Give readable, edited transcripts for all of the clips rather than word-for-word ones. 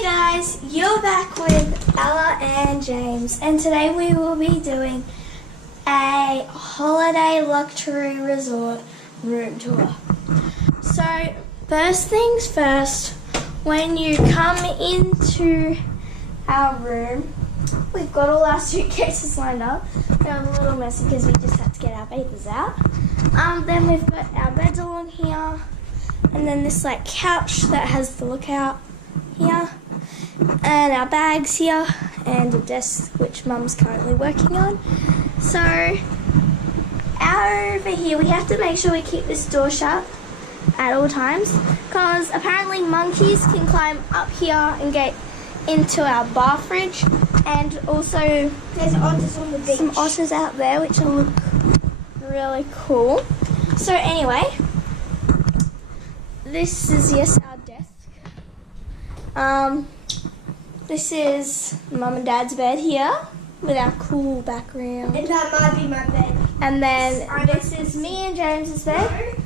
Hey guys, you're back with Ella and James, and today we will be doing a holiday luxury resort room tour. So first things first, when you come into our room, we've got all our suitcases lined up. They're a little messy because we just had to get our papers out. Then we've got our beds along here, and then this like couch that has the lookout here, and our bags here, and a desk which Mum's currently working on. So over here we have to make sure we keep this door shut at all times, because apparently monkeys can climb up here and get into our bar fridge, and also there's otters on the beach. Some otters out there which will look really cool. So anyway, this is our desk. This is Mum and Dad's bed here with our cool background. And that might be my bed. And then this is me and James's bed.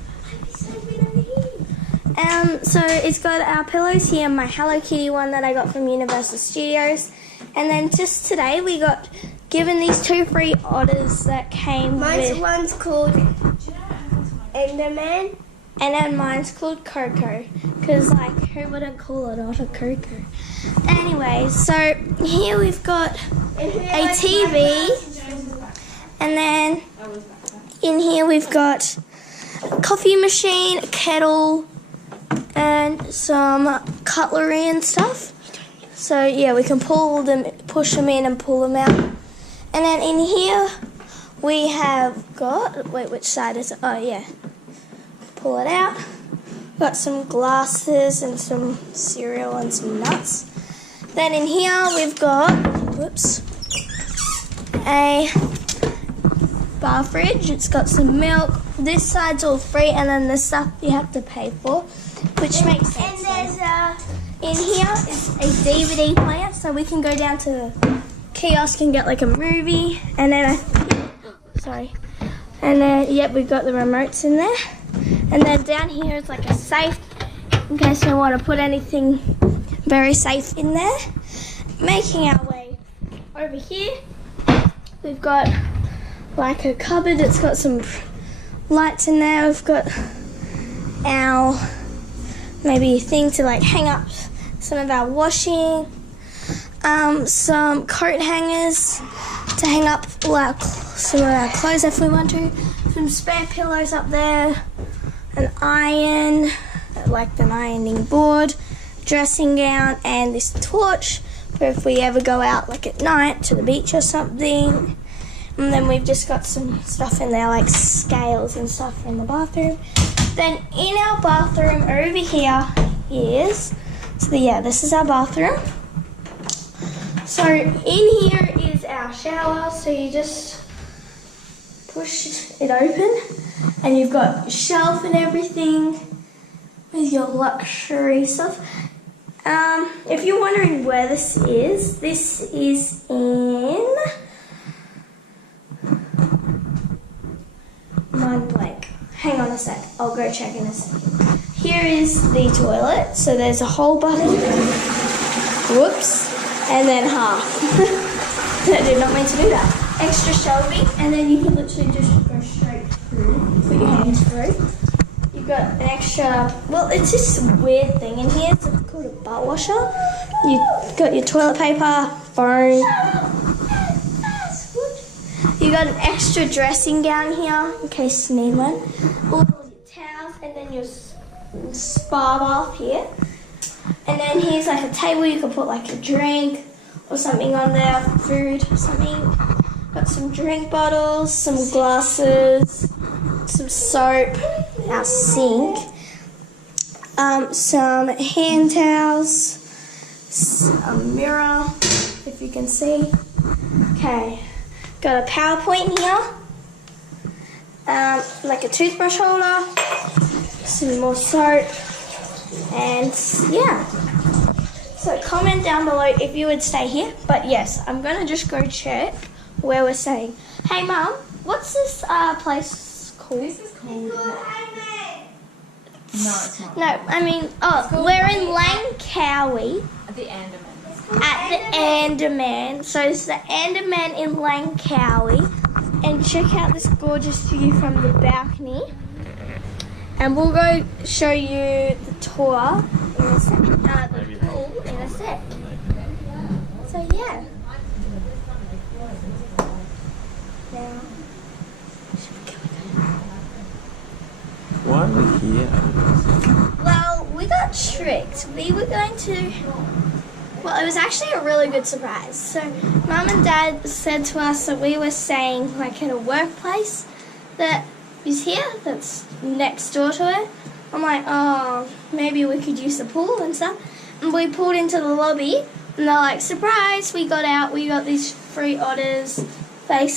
So it's got our pillows here, my Hello Kitty one that I got from Universal Studios. And then just today we got given these two free otters that came with... One's called Andaman. And then mine's called Coco, because like who wouldn't call an otter Coco? Anyway, so here we've got a TV, and then in here we've got a coffee machine, a kettle, and some cutlery and stuff. So yeah, we can push them in and pull them out. And then in here we have got, wait, which side is it? Oh yeah. Pull it out. Got some glasses and some cereal and some nuts. Then in here we've got, a bar fridge. It's got some milk. This side's all free, and then the stuff you have to pay for, which makes sense. And there's in here is a DVD player, so we can go down to the kiosk and get like a movie. And then and then yep, we've got the remotes in there. And then down here is like a safe in case you want to put anything very safe in there. Making our way over here, we've got like a cupboard. It's got some lights in there. We've got our maybe thing to like hang up some of our washing, some coat hangers to hang up some of our clothes if we want to, some spare pillows up there, an iron, like an ironing board, dressing gown, and this torch for if we ever go out like at night to the beach or something. And then we've just got some stuff in there like scales and stuff from the bathroom. Then in our bathroom over here is, this is our bathroom. So in here is our shower, so you just push it open and you've got a shelf and everything with your luxury stuff. If you're wondering where this is in mind blank. Hang on a sec, I'll go check in a second. Here is the toilet, so there's a whole button, and then half. I did not mean to do that. Extra shelving, and then you can literally just go straight through, put your hands through. You've got an extra, it's this weird thing in here, it's called a butt washer. You've got your toilet paper, phone. You got an extra dressing gown here in case you need one. All your towels, and then your spa bath here. And then here's like a table you can put like a drink or something on there, food or something. Got some drink bottles, some glasses, some soap, our sink, some hand towels, a mirror, if you can see. Okay. Got a PowerPoint here, like a toothbrush holder, some more soap, and yeah. So comment down below if you would stay here, but yes, I'm gonna just go check where we're staying. Hey Mum, what's this place called? This is called... No, it's not. No, I mean, we're in Langkawi. The Andaman. At the Andaman. So it's the Andaman in Langkawi. And check out this gorgeous view from the balcony. And we'll go show you the tour in a sec. The pool in a sec. So yeah. Now, Why are we here? well, we got tricked. We were going to. Well, it was actually a really good surprise. So, Mum and Dad said to us that we were staying like in a workplace that is here, that's next door to it. I'm like, oh, maybe we could use the pool and stuff. And we pulled into the lobby, and they're like, surprise! We got out. We got these free otters, like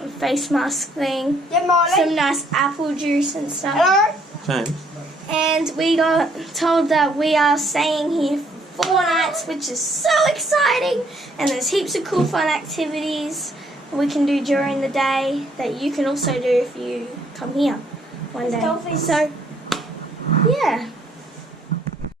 a face mask thing, Yeah, Molly. some nice apple juice and stuff. Hello? James? And we got told that we are staying here for 4 nights, which is so exciting. And there's heaps of cool fun activities we can do during the day that you can also do if you come here one day. Dolphins. So, yeah.